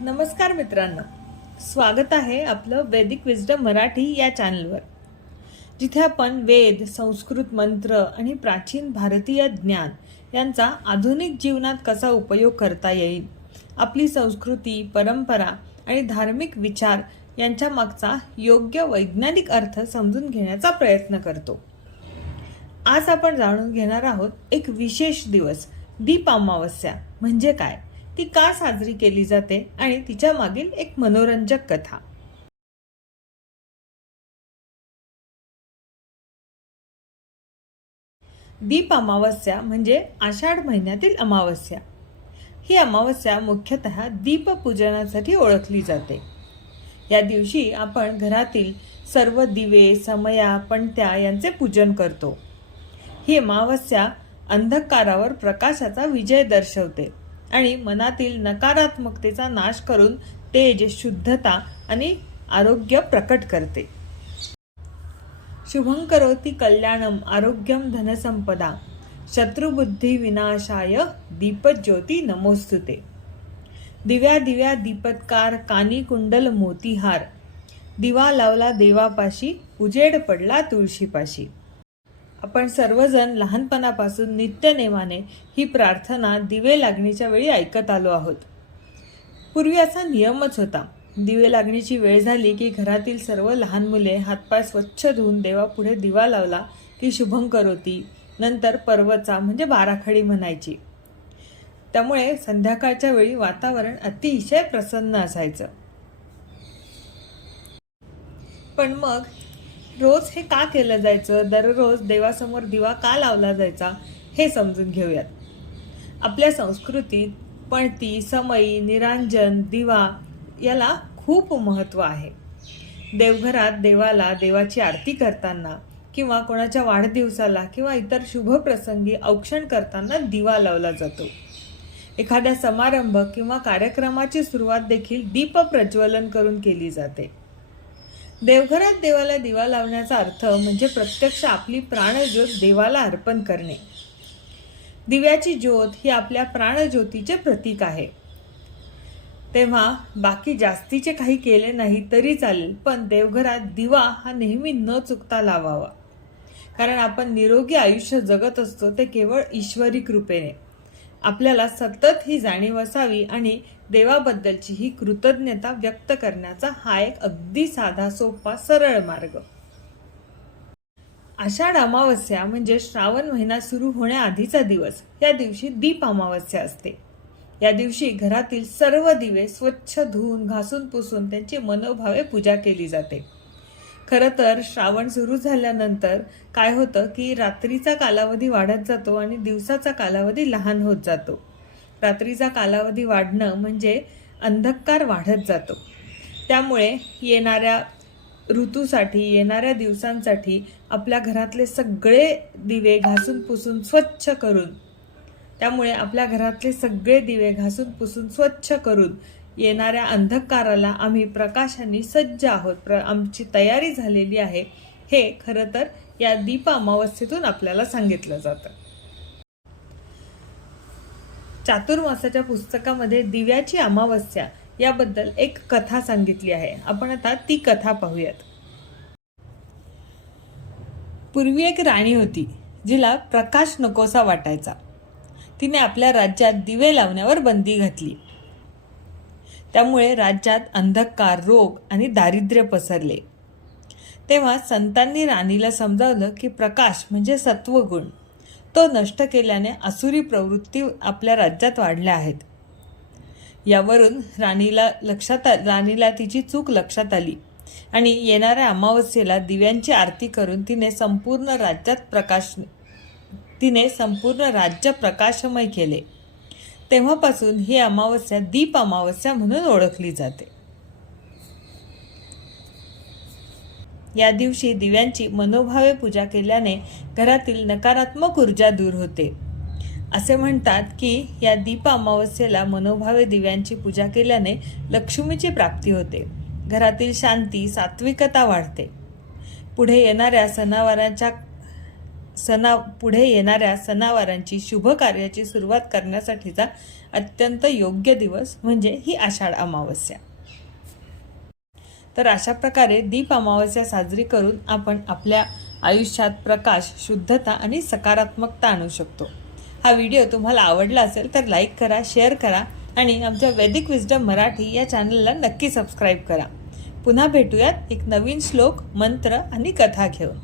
नमस्कार मित्रांनो. स्वागत आहे आपलं वैदिक विजडम मराठी या चॅनलवर जिथे आपण वेद संस्कृत मंत्र आणि प्राचीन भारतीय ज्ञान यांचा आधुनिक जीवनात कसा उपयोग करता येईल आपली संस्कृती परंपरा आणि धार्मिक विचार यांच्या मागचा योग्य वैज्ञानिक अर्थ समजून घेण्याचा प्रयत्न करतो. आज आपण जाणून घेणार आहोत एक विशेष दिवस दीप अमावस्या. म्हणजे काय? ती का साजरी केली जाते आणि तिच्या मागील एक मनोरंजक कथा. दीप अमावस्या म्हणजे आषाढ महिन्यातील अमावस्या. ही अमावस्या मुख्यतः दीपपूजनासाठी ओळखली जाते. या दिवशी आपण घरातील सर्व दिवे समया पणत्या यांचे पूजन करतो. ही अमावस्या अंधकारावर प्रकाशाचा विजय दर्शवते. आणि मनातील नकारात्मकतेचा नाश करून तेज शुद्धता आणि आरोग्य प्रकट करते. शुभं करोति कल्याणम आरोग्यम धनसंपदा. शत्रुबुद्धी विनाशाय दीपज्योती नमोस्तुते. दिव्या दिव्या दीपत्कार कानी कुंडल मोतीहार. दिवा लावला देवापाशी उजेड पडला तुळशीपाशी. आपण सर्वजण लहानपणापासून नित्यनेमाने ही प्रार्थना दिवे लागणीच्या वेळी ऐकत आलो आहोत. पूर्वी असा नियमच होता. दिवे लागणीची वेळ झाली की घरातील सर्व लहान मुले हातपाय स्वच्छ धुवून देवापुढे दिवा लावला की शुभंकर होती नंतर पर्वचा म्हणजे बाराखडी म्हणायची. त्यामुळे संध्याकाळच्या वेळी वातावरण अतिशय प्रसन्न असायचं. पण मग रोज हे का केलं जायचं? दररोज देवासमोर दिवा का लावला जायचा? हे समजून घेऊयात. आपल्या संस्कृतीत पणती समई निरांजन दिवा याला खूप महत्त्व आहे. देवघरात देवाला देवाची आरती करताना किंवा कोणाच्या वाढदिवसाला किंवा इतर शुभ प्रसंगी औक्षण करताना दिवा लावला जातो. एखाद्या समारंभ किंवा कार्यक्रमाची सुरुवात देखील दीप प्रज्वलन करून केली जाते. देवघरात देवाला दिवा लावण्याचा अर्थ म्हणजे प्रत्यक्ष आपली प्राणज्योत देवाला अर्पण करणे. दिव्याची ज्योत ही आपल्या प्राणज्योतीचे प्रतीक आहे. तेव्हा बाकी जास्तीचे काही केले नाही तरी चालेल पण देवघरात दिवा हा नेहमी न चुकता लावावा. कारण आपण निरोगी आयुष्य जगत असतो ते केवळ ईश्वरी कृपेने. आपल्याला सतत ही जाणीव असावी आणि देवाबद्दलची ही कृतज्ञता व्यक्त करण्याचा हा एक अगदी साधा सोपा सरळ मार्ग. आषाढ अमावस्या म्हणजे श्रावण महिना सुरू होण्याआधीचा दिवस. या दिवशी दीप अमावस्या असते. या दिवशी घरातील सर्व दिवे स्वच्छ धुवून घासून पुसून त्यांची मनोभावे पूजा केली जाते. खरं तर श्रावण सुरू झाल्यानंतर काय होतं की रात्रीचा कालावधी वाढत जातो आणि दिवसाचा कालावधी लहान होत जातो. रात्रीचा कालावधी वाढणं म्हणजे अंधकार वाढत जातो. त्यामुळे येणाऱ्या ऋतूसाठी येणाऱ्या दिवसांसाठी आपल्या घरातले सगळे दिवे घासून पुसून स्वच्छ करून त्यामुळे आपल्या घरातले सगळे दिवे घासून पुसून स्वच्छ करून येणाऱ्या अंधकाराला आम्ही प्रकाशाने सज्ज आहोत. प्र आमची तयारी झालेली आहे. हे खरं तर या दीप अमावस्येतून आपल्याला सांगितलं जातं. चातुर्मासाच्या पुस्तकामध्ये दिव्याची अमावस्या याबद्दल एक कथा सांगितली आहे. आपण आता ती कथा पाहूयात. पूर्वी एक राणी होती जिला प्रकाश नकोसा वाटायचा. तिने आपल्या राज्यात दिवे लावण्यावर बंदी घातली. त्यामुळे राज्यात अंधकार रोग आणि दारिद्र्य पसरले. तेव्हा संतांनी राणीला समजावलं की प्रकाश म्हणजे सत्वगुण. तो नष्ट केल्याने असुरी प्रवृत्ती आपल्या राज्यात वाढल्या आहेत. यावरून राणीला लक्षात आ- राणीला तिची चूक लक्षात आली आणि येणाऱ्या अमावस्येला दिव्यांची आरती करून तिने संपूर्ण राज्यात प्रकाश तिने संपूर्ण राज्य प्रकाशमय केले. तेव्हापासून ही अमावस्या दीप अमावस्या म्हणून ओळखली जाते. या दिवशी दिव्यांची मनोभावे पूजा केल्याने घरातील नकारात्मक ऊर्जा दूर होते. असे म्हणतात की या दीप अमावस्येला मनोभावे दिव्यांची पूजा केल्याने लक्ष्मीची प्राप्ती होते. घरातील शांती सात्विकता वाढते. पुढे येणाऱ्या सणावारांच्या सणा पुढे येणाऱ्या सणावारांची शुभ कार्याची सुरुवात करण्यासाठीचा अत्यंत योग्य दिवस म्हणजे ही आषाढ अमावस्या. तर अशा प्रकारे दीप अमावस्या साजरी करून आपण आपल्या आयुष्यात प्रकाश शुद्धता आणि सकारात्मकता आणू शकतो. हा व्हिडिओ तुम्हाला आवडला असेल तर लाईक करा शेअर करा आणि आमच्या वैदिक विजडम मराठी या चॅनलला नक्की सबस्क्राईब करा. पुन्हा भेटूयात एक नवीन श्लोक मंत्र आणि कथा घेऊन.